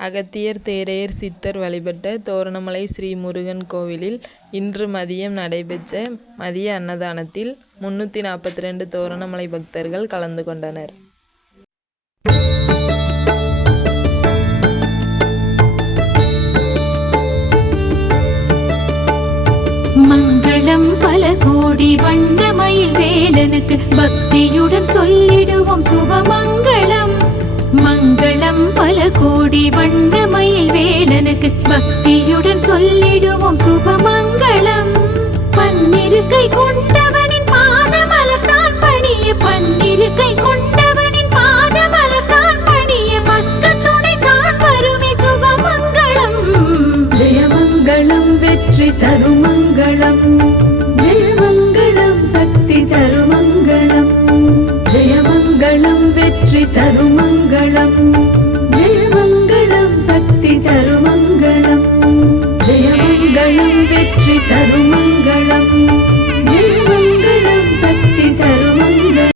அகத்தியர் தேரையர் சித்தர் வழிபட்ட தோரணமலை ஸ்ரீ முருகன் கோவிலில் இன்று மதியம் நடைபெற்ற மதிய அன்னதானத்தில் 342 தோரணமலை பக்தர்கள் கலந்து கொண்டனர். மங்களம் பல கோடி வண்ணமயில் வேலனுக்கு பக்தியுடன் சொல்லிடுவோம் சுபமங்களம். மங்களம் பல கோடி வண்ணமயில் வேலனுக்கு பக்தியுடன் சொல்லிடுவோம் சுபமங்களம். பன்னிருக்கை கொண்டவனின் பாதமலர்தான் பணிய, பன்னிருக்கை கொண்டவனின் பாதமலர்தான் பணிய, பக்க துணை தான் வருமே சுபமங்களம். ஜெயமங்களம் வெற்றி தருமங்களம், ஜெயமங்களம் சக்தி தருமங்களம். ஜெயமங்களம் வெற்றி தருமங்களம், ஜெயமங்களம் சக்தி தருமங்களம். ஜெயமங்களம் வெற்றி தருமங்களம்,